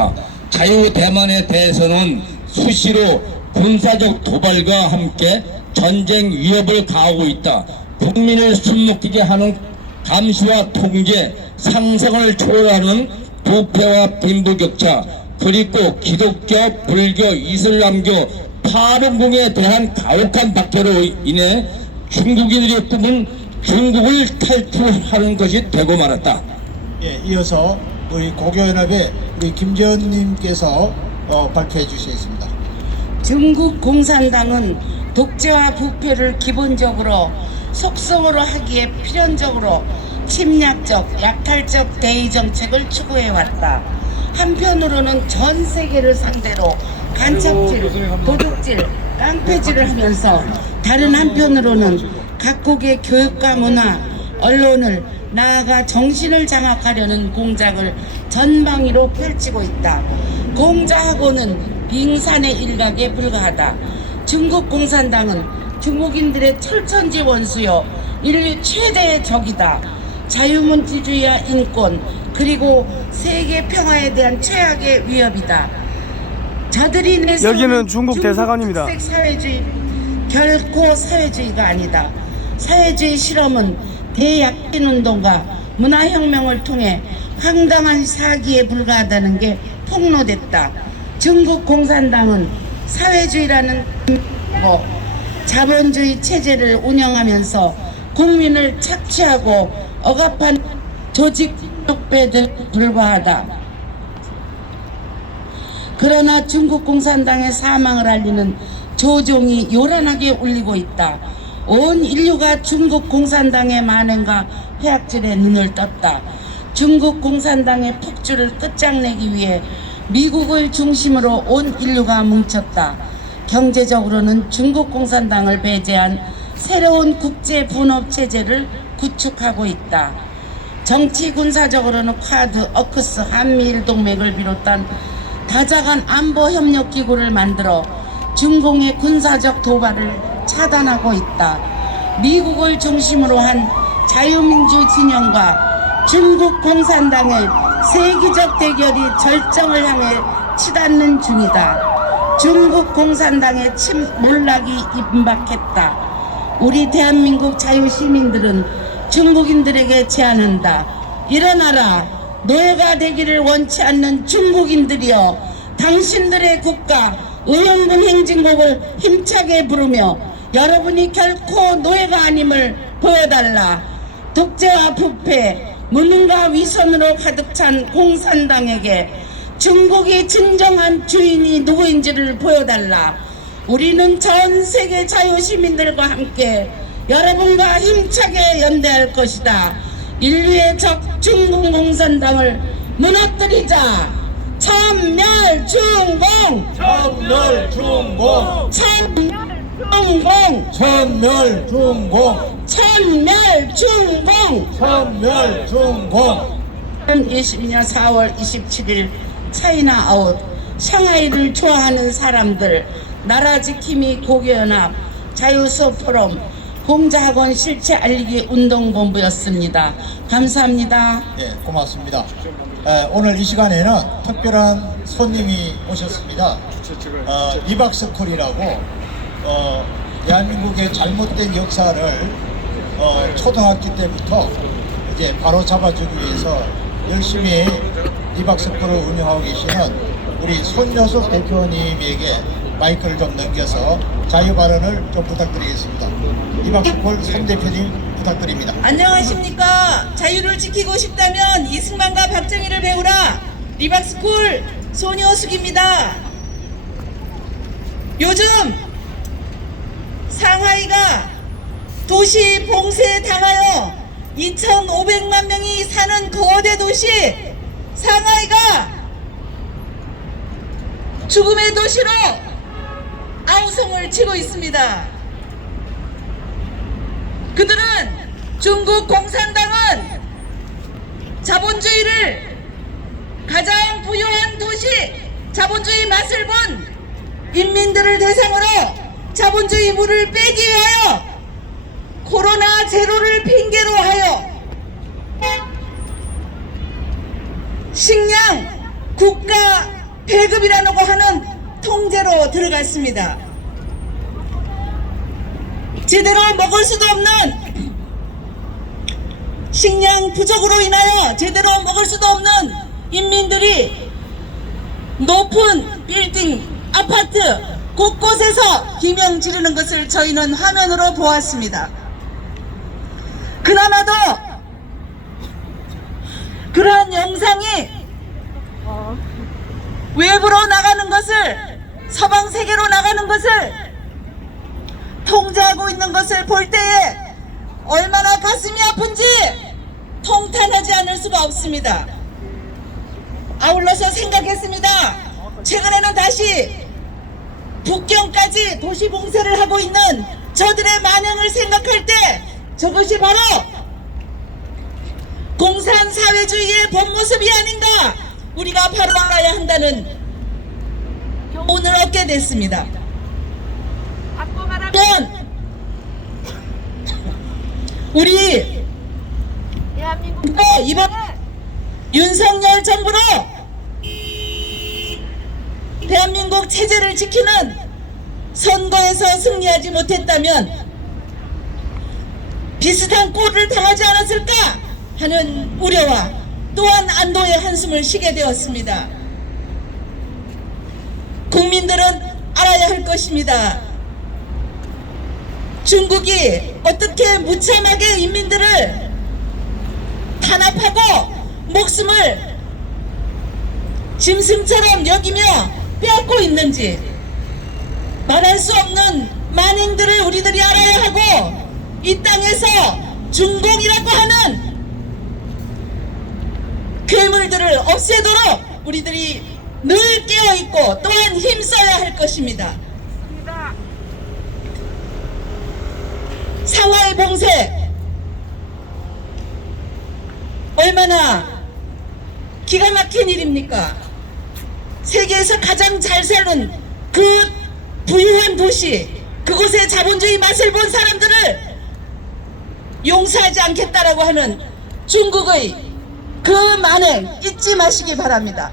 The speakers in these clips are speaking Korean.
있다. 자유대만에 대해서는 수시로 군사적 도발과 함께 전쟁 위협을 가하고 있다. 국민을 숨막히게 하는 감시와 통제, 상성을 초월하는 부패와 빈부격차, 그리고 기독교, 불교, 이슬람교, 파룬궁에 대한 가혹한 박해로 인해 중국인들의 꿈은 중국을 탈출하는 것이 되고 말았다. 예, 이어서 우리 고교연합의 우리 김재원님께서 발표해 주시겠습니다. 중국 공산당은 독재와 부패를 기본적으로 속성으로 하기에 필연적으로 침략적, 약탈적 대의 정책을 추구해왔다. 한편으로는 전 세계를 상대로 간첩질, 도둑질, 깡패질을 하면서 다른 한편으로는 각국의 교육과 문화, 언론을 나아가 정신을 장악하려는 공작을 전방위로 펼치고 있다. 공자하고는 빙산의 일각에 불과하다. 중국 공산당은 중국인들의 철천지 원수요, 인류 최대의 적이다. 자유민주주의와 인권, 그리고 세계 평화에 대한 최악의 위협이다. 저들이 내세우는 여기는 중국 대사관입니다. 특색 사회주의, 결코 사회주의가 아니다. 사회주의 실험은 대약진운동과 문화혁명을 통해 황당한 사기에 불과하다는 게 폭로됐다. 중국 공산당은 사회주의라는 자본주의 체제를 운영하면서 국민을 착취하고 억압한 조직 적배들 불과하다. 그러나 중국 공산당의 사망을 알리는 조종이 요란하게 울리고 있다. 온 인류가 중국 공산당의 만행과 회악질에 눈을 떴다. 중국 공산당의 폭주를 끝장내기 위해 미국을 중심으로 온 인류가 뭉쳤다. 경제적으로는 중국 공산당을 배제한 새로운 국제 분업 체제를 구축하고 있다. 정치 군사적으로는 쿼드, 어크스, 한미일 동맹을 비롯한 다자간 안보 협력 기구를 만들어 중공의 군사적 도발을 차단하고 있다. 미국을 중심으로 한 자유민주 진영과 중국 공산당의 세계적 대결이 절정을 향해 치닫는 중이다. 중국 공산당의 몰락이 임박했다. 우리 대한민국 자유시민들은 중국인들에게 제안한다. 일어나라. 노예가 되기를 원치 않는 중국인들이여, 당신들의 국가 의원군 행진곡을 힘차게 부르며 여러분이 결코 노예가 아님을 보여달라. 독재와 부패, 무능과 위선으로 가득 찬 공산당에게 중국이 진정한 주인이 누구인지를 보여달라. 우리는 전 세계 자유시민들과 함께 여러분과 힘차게 연대할 것이다. 인류의 적 중국 공산당을 무너뜨리자. 천멸중공! 천멸중공! 천멸중공! 천멸중공! 천멸중공! 천멸중공! 2022년 4월 27일 차이나아웃, 샹하이를 좋아하는 사람들, 나라지킴이 고교연합, 자유수업포럼, 공자학원 실체 알리기 운동본부였습니다. 감사합니다. 예, 고맙습니다. 오늘 이 시간에는 특별한 손님이 오셨습니다. 리박스쿨이라고 대한민국의 잘못된 역사를 초등학교 때부터 이제 바로 잡아주기 위해서 열심히 리박스쿨을 운영하고 계시는 우리 손여숙 대표님에게 마이크를 좀 넘겨서 자유 발언을 좀 부탁드리겠습니다. 리박스쿨 손 대표님 부탁드립니다. 안녕하십니까. 자유를 지키고 싶다면 이승만과 박정희를 배우라. 리박스쿨 손여숙입니다. 요즘 상하이가 도시 봉쇄에 당하여 2,500만 명이 사는 거대 도시 상하이가 죽음의 도시로 아우성을 치고 있습니다. 그들은, 중국 공산당은 자본주의를, 가장 부유한 도시, 자본주의 맛을 본 인민들을 대상으로 자본주의 물을 빼기 위하여 코로나 제로를 핑계로 하여 식량, 국가 배급이라고 하는 통제로 들어갔습니다. 제대로 먹을 수도 없는, 식량 부족으로 인하여 제대로 먹을 수도 없는 인민들이 높은 빌딩, 아파트 곳곳에서 비명 지르는 것을 저희는 화면으로 보았습니다. 그나마도 그러한 영상이 외부로 나가는 것을, 서방 세계로 나가는 것을 통제하고 있는 것을 볼 때에 얼마나 가슴이 아픈지 통탄하지 않을 수가 없습니다. 아울러서 생각했습니다. 최근에는 다시 북경까지 도시 봉쇄를 하고 있는 저들의 만행을 생각할 때 저것이 바로 공산사회주의의 본 모습이 아닌가, 우리가 바로 알아야 한다는 교훈을 얻게 됐습니다. 우리 이번 윤석열 정부로 대한민국 체제를 지키는 선거에서 승리하지 못했다면 비슷한 꼴을 당하지 않았을까 하는 우려와 또한 안도의 한숨을 쉬게 되었습니다. 국민들은 알아야 할 것입니다. 중국이 어떻게 무참하게 인민들을 탄압하고 목숨을 짐승처럼 여기며 빼앗고 있는지 말할 수 없는 만행들을 우리들이 알아야 하고, 이 땅에서 중공이라고 하는 괴물들을 없애도록 우리들이 늘 깨어있고 또한 힘써야 할 것입니다. 상하이 봉쇄 얼마나 기가 막힌 일입니까? 세계에서 가장 잘 사는 그 부유한 도시, 그곳의 자본주의 맛을 본 사람들을 용서하지 않겠다라고 하는 중국의 그 만행 잊지 마시기 바랍니다.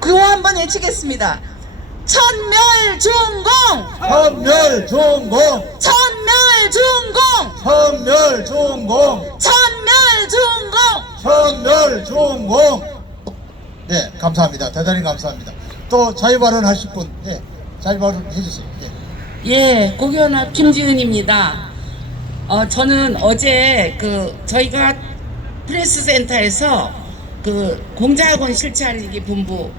구호 한번 외치겠습니다. 천멸중공! 천멸중공! 천멸중공! 천멸중공! 천멸중공! 천멸중공! 네, 감사합니다. 대단히 감사합니다. 또 자유발언 하실 분, 네, 자유발언 해주세요. 네. 예, 고교연합 김지은입니다. 저는 어제 저희가 프레스센터에서 공자학원 실체알리기 본부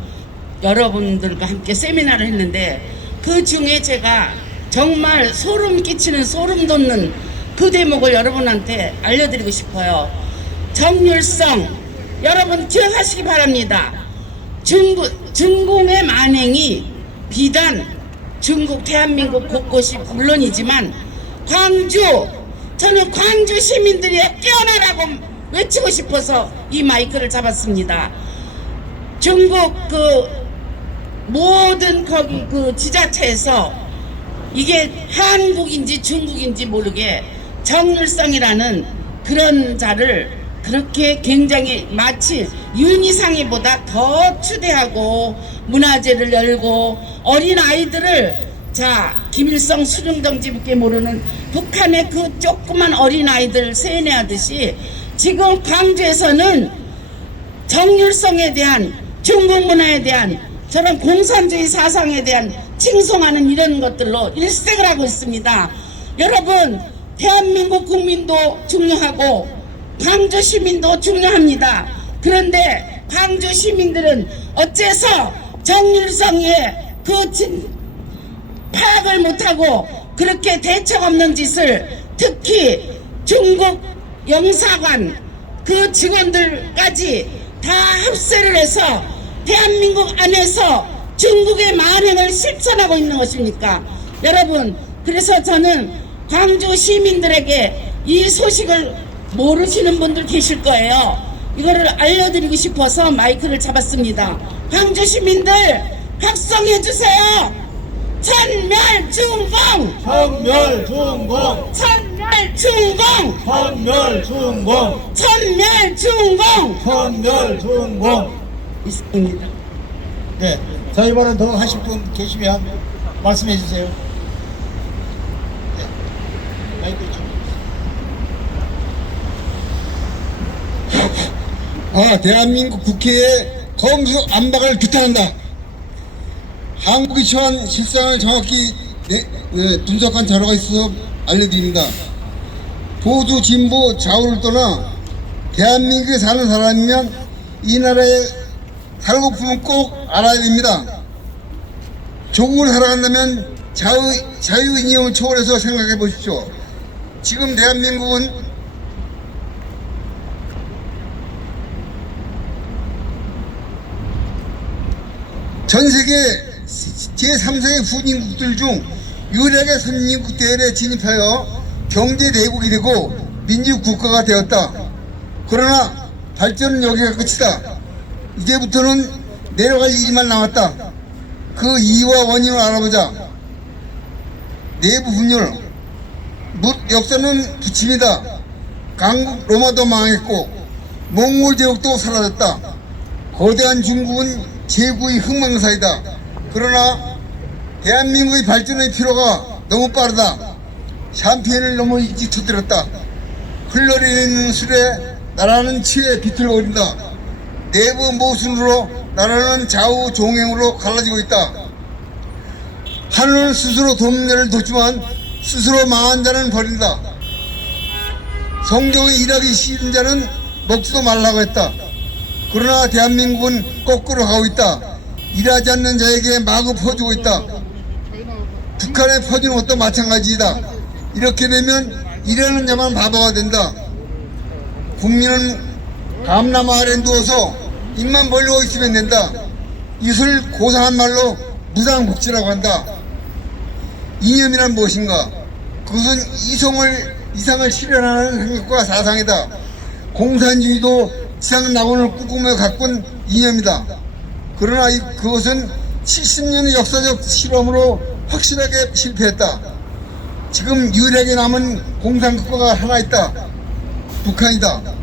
여러분들과 함께 세미나를 했는데, 그 중에 제가 정말 소름 끼치는, 소름 돋는 그 대목을 여러분한테 알려드리고 싶어요. 정률성, 여러분 기억하시기 바랍니다. 중공의 만행이 비단 중국, 대한민국 곳곳이 물론이지만 저는 광주 시민들이 깨어나라고 외치고 싶어서 이 마이크를 잡았습니다. 중국 모든 거기 지자체에서 이게 한국인지 중국인지 모르게 정률성이라는 그런 자를 그렇게 굉장히 마치 윤희상이보다 더 추대하고 문화제를 열고 어린 아이들을, 김일성 수령동지밖에 모르는 북한의 그 조그만 어린 아이들 세뇌하듯이 지금 광주에서는 정률성에 대한, 중국 문화에 대한, 저런 공산주의 사상에 대한 칭송하는 이런 것들로 일색을 하고 있습니다. 여러분, 대한민국 국민도 중요하고 광주 시민도 중요합니다. 그런데 광주 시민들은 어째서 정률성의 파악을 못하고 그렇게 대책 없는 짓을, 특히 중국 영사관 그 직원들까지 다 합세를 해서 대한민국 안에서 중국의 만행을 실천하고 있는 것입니까? 여러분, 그래서 저는 광주 시민들에게 이 소식을 모르시는 분들 계실 거예요. 이거를 알려드리고 싶어서 마이크를 잡았습니다. 광주 시민들 각성해주세요. 천멸중공! 천멸중공! 천멸중공! 천멸중공! 천멸중공! 천멸중공! 있습니다. 네, 저희보다 더 하실 분 계시면 말씀해 주세요. 네, 마이크 좀. 대한민국 국회의 검수 안박을 규탄한다. 한국이 처한 실상을 정확히 분석한 자료가 있어 알려드립니다. 보수, 진보, 좌우를 떠나 대한민국에 사는 사람이면 이 나라에 살고품은 꼭 알아야 됩니다. 조국을 살아간다면 자유 이념을 초월해서 생각해 보십시오. 지금 대한민국은 전 세계 제3세계 후진국들 중 유일하게 선진국 대열에 진입하여 경제 대국이 되고 민주 국가가 되었다. 그러나 발전은 여기가 끝이다. 이제부터는 내려갈 일만 남았다. 그 이유와 원인을 알아보자. 내부 분열, 역사는 부침이다. 강국 로마도 망했고 몽골 제국도 사라졌다. 거대한 중국은 제국의 흥망사이다. 그러나 대한민국의 발전의 필요가 너무 빠르다. 샴페인을 너무 일찍 터뜨렸다. 흘러내리는 술에 나라는 치에 비틀거린다. 내부 모순으로 나라는 좌우 종횡으로 갈라지고 있다. 하늘은 스스로 돕는 돕지만 스스로 망한 자는 버린다. 성경에 일하기 싫은 자는 먹지도 말라고 했다. 그러나 대한민국은 거꾸로 가고 있다. 일하지 않는 자에게 마구 퍼주고 있다. 북한에 퍼주는 것도 마찬가지이다. 이렇게 되면 일하는 자만 바보가 된다. 국민은 감나무 아래 누워서 입만 벌리고 있으면 된다. 이것을 고상한 말로 무상복지라고 한다. 이념이란 무엇인가? 그것은 이상을 실현하는 생각과 사상이다. 공산주의도 지상 낙원을 꿈꾸며 가꾼 이념이다. 그러나 그것은 70년의 역사적 실험으로 확실하게 실패했다. 지금 유일하게 남은 공산국가가 하나 있다. 북한이다.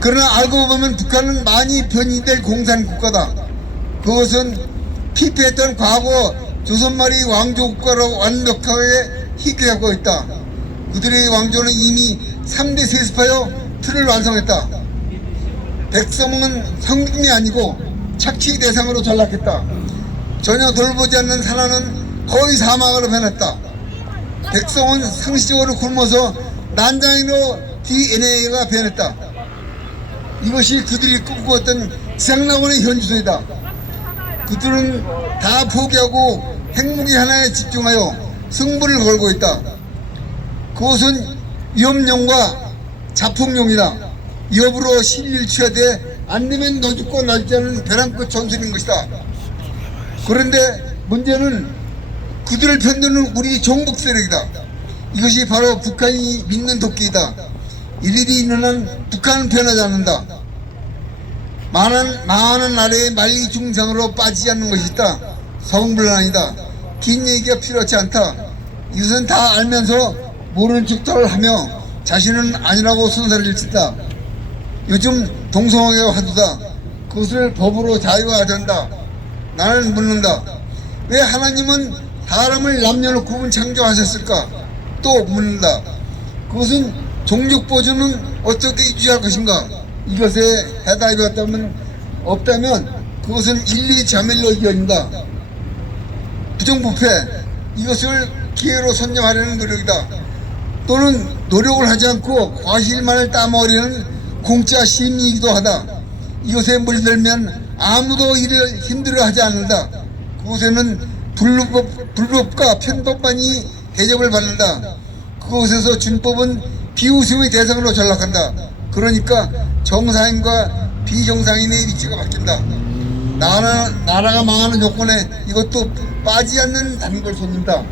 그러나 알고 보면 북한은 많이 변이될 공산국가다. 그것은 피폐했던 과거 조선말이 왕조국가로 완벽하게 희귀하고 있다. 그들의 왕조는 이미 3대 세습하여 틀을 완성했다. 백성은 성금이 아니고 착취 대상으로 전락했다. 전혀 돌보지 않는 산하는 거의 사막으로 변했다. 백성은 상시적으로 굶어서 난장이로 DNA가 변했다. 이것이 그들이 꿈꾸었던 지상낙원의 현주소이다. 그들은 다 포기하고 핵무기 하나에 집중하여 승부를 걸고 있다. 그것은 위협용과 자폭용이다. 위협으로 실리를 취하되 안되면 너 죽고 나 죽지 않은 벼랑 끝 전술인 것이다. 그런데 문제는 그들을 편드는 우리 종북 세력이다. 이것이 바로 북한이 믿는 도끼이다. 일일이 있는 한 북한은 변하지 않는다. 망하는 나라의 만리 중상으로 빠지지 않는 것이 있다. 성불란이다. 긴 얘기가 필요하지 않다. 이것은 다 알면서 모르는 척을 하며 자신은 아니라고 손사래를 친다. 요즘 동성애가 화두다. 그것을 법으로 자유화된다. 나는 묻는다. 왜 하나님은 사람을 남녀로 구분 창조하셨을까? 또 묻는다. 그것은 종족보존은 어떻게 유지할 것인가? 이것에 해답이 없다면 그것은 인류 자멸로 이어진다. 부정부패, 이것을 기회로 선점하려는 노력이다. 또는 노력을 하지 않고 과실만을 따먹으려는 공짜 심리이기도 하다. 이것에 물들면 아무도 일을 힘들어하지 않는다. 그곳에는 불법과 편법만이 대접을 받는다. 그곳에서 준법은 비웃음의 대상으로 전락한다. 그러니까 정상인과 비정상인의 위치가 바뀐다. 나라가 망하는 조건에 이것도 빠지지 않는 걸 손님다.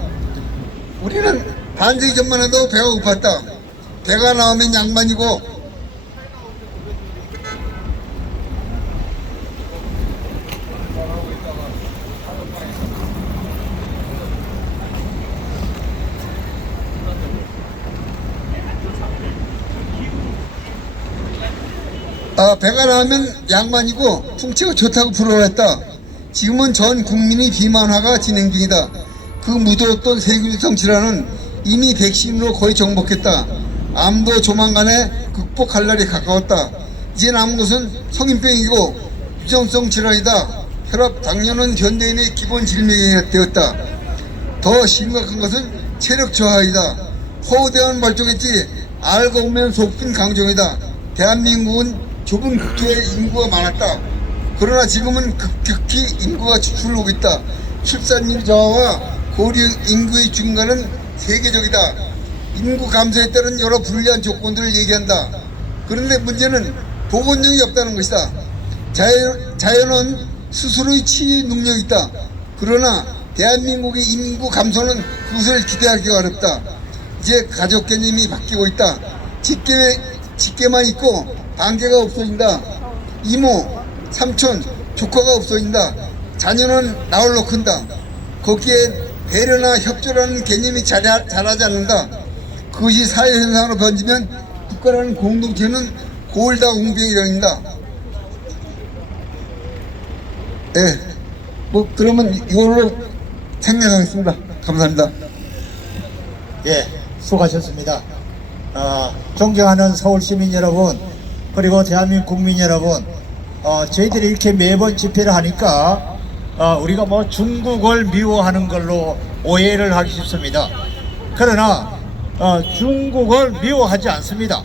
우리는 반세기 전만 해도 배가 고팠다. 배가 나오면 양반이고 배가 나오면 양반이고 풍채가 좋다고 부러워했다. 지금은 전 국민이 비만화가 진행 중이다. 그 무더웠던 세균 정치라는 이미 백신으로 거의 정복했다. 암도 조만간에 극복할 날이 가까웠다. 이제 남은 것은 성인병이고 유전성 질환이다. 혈압, 당뇨는 현대인의 기본 질병이 되었다. 더 심각한 것은 체력 저하이다. 허우대한 발족했지 알고 보면 속빈 강정이다. 대한민국은 좁은 국토에 인구가 많았다. 그러나 지금은 급격히 인구가 줄고 있다. 출산율 저하와 고령 인구의 증가는 세계적이다. 인구 감소에 따른 여러 불리한 조건들을 얘기한다. 그런데 문제는 보건력이 없다는 것이다. 자연은 스스로의 치유 능력이 있다. 그러나 대한민국의 인구 감소는 그것을 기대하기가 어렵다. 이제 가족 개념이 바뀌고 있다. 직계만 있고 관계가 없어진다. 이모, 삼촌, 조카가 없어진다. 자녀는 나홀로 큰다. 거기에 배려나 협조라는 개념이 자라지 않는다. 그것이 사회현상으로 번지면 국가라는 공동체는 고울다 공병이 일어난다. 그러면 이걸로 생략하겠습니다. 감사합니다. 예, 수고하셨습니다. 존경하는 서울 시민 여러분, 그리고 대한민국 국민 여러분, 저희들이 이렇게 매번 집회를 하니까 우리가 뭐 중국을 미워하는 걸로 오해를 하기 쉽습니다. 그러나 중국을 미워하지 않습니다.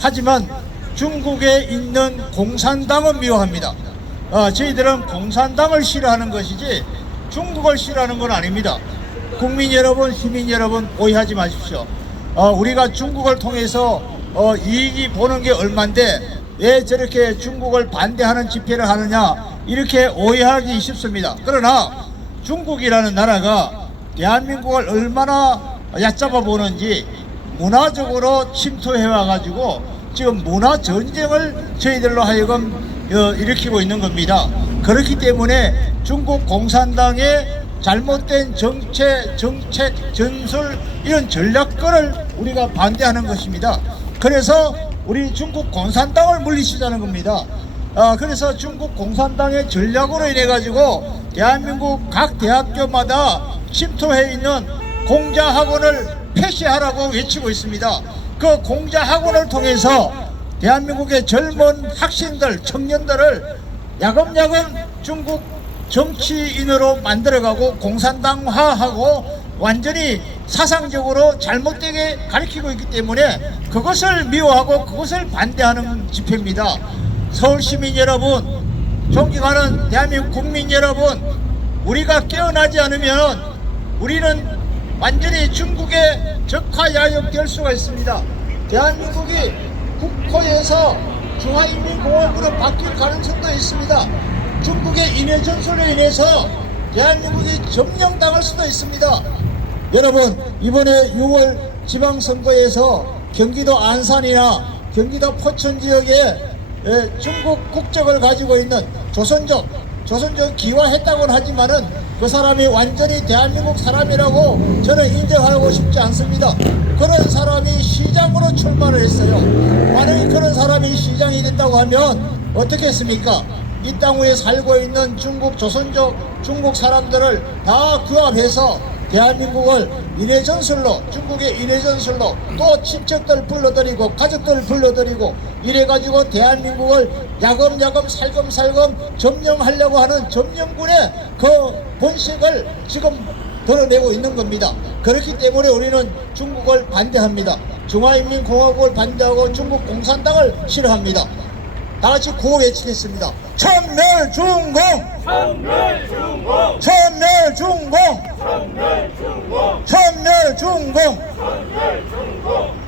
하지만 중국에 있는 공산당은 미워합니다. 저희들은 공산당을 싫어하는 것이지 중국을 싫어하는 건 아닙니다. 국민 여러분, 시민 여러분, 오해하지 마십시오. 우리가 중국을 통해서 이익이 보는 게 얼만데 왜 저렇게 중국을 반대하는 집회를 하느냐, 이렇게 오해하기 쉽습니다. 그러나 중국이라는 나라가 대한민국을 얼마나 얕잡아 보는지 문화적으로 침투해 와가지고 지금 문화 전쟁을 저희들로 하여금 일으키고 있는 겁니다. 그렇기 때문에 중국 공산당의 잘못된 정책, 전술, 이런 전략권을 우리가 반대하는 것입니다. 그래서 우리 중국 공산당을 물리치자는 겁니다. 그래서 중국 공산당의 전략으로 인해 가지고 대한민국 각 대학교마다 침투해 있는 공자학원을 폐쇄하라고 외치고 있습니다. 그 공자학원을 통해서 대한민국의 젊은 학생들, 청년들을 야금야금 중국 정치인으로 만들어가고 공산당화하고 완전히 사상적으로 잘못되게 가르치고 있기 때문에 그것을 미워하고 그것을 반대하는 집회입니다. 서울 시민 여러분, 존경하는 대한민국 국민 여러분, 우리가 깨어나지 않으면 우리는 완전히 중국의 적화야욕될 수가 있습니다. 대한민국이 국호에서 중화인민공화국으로 바뀔 가능성도 있습니다. 중국의 인해 전술로 인해서 대한민국이 점령당할 수도 있습니다. 여러분, 이번에 6월 지방선거에서 경기도 안산이나 경기도 포천 지역에 중국 국적을 가지고 있는 조선족 기화했다고는 하지만은 그 사람이 완전히 대한민국 사람이라고 저는 인정하고 싶지 않습니다. 그런 사람이 시장으로 출마를 했어요. 만약에 그런 사람이 시장이 된다고 하면 어떻게 했습니까? 이 땅 위에 살고 있는 중국 조선족 중국 사람들을 다 규합해서 대한민국을 인해전술로, 중국의 인해전술로 또 친척들 불러들이고 가족들 불러들이고 이래가지고 대한민국을 야금야금 살금살금 점령하려고 하는 점령군의 그 본색을 지금 드러내고 있는 겁니다. 그렇기 때문에 우리는 중국을 반대합니다. 중화인민공화국을 반대하고 중국 공산당을 싫어합니다. 다같이 구호 외치겠습니다. 천멸중공! 천멸중공! 천멸중공! 천멸중공!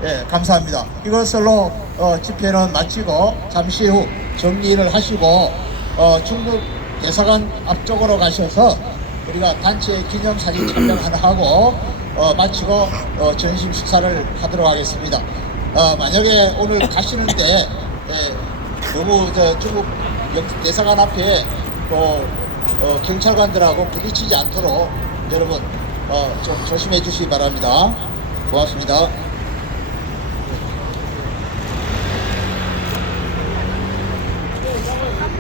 예, 감사합니다. 이것으로 집회는 마치고 잠시 후 정리를 하시고 중국 대사관 앞쪽으로 가셔서 우리가 단체 기념사진 촬영 하나 하고 마치고 점심 식사를 하도록 하겠습니다. 만약에 오늘 가시는데 너무 중국 대사관 앞에 경찰관들하고 부딪히지 않도록 여러분 좀 조심해 주시기 바랍니다. 고맙습니다.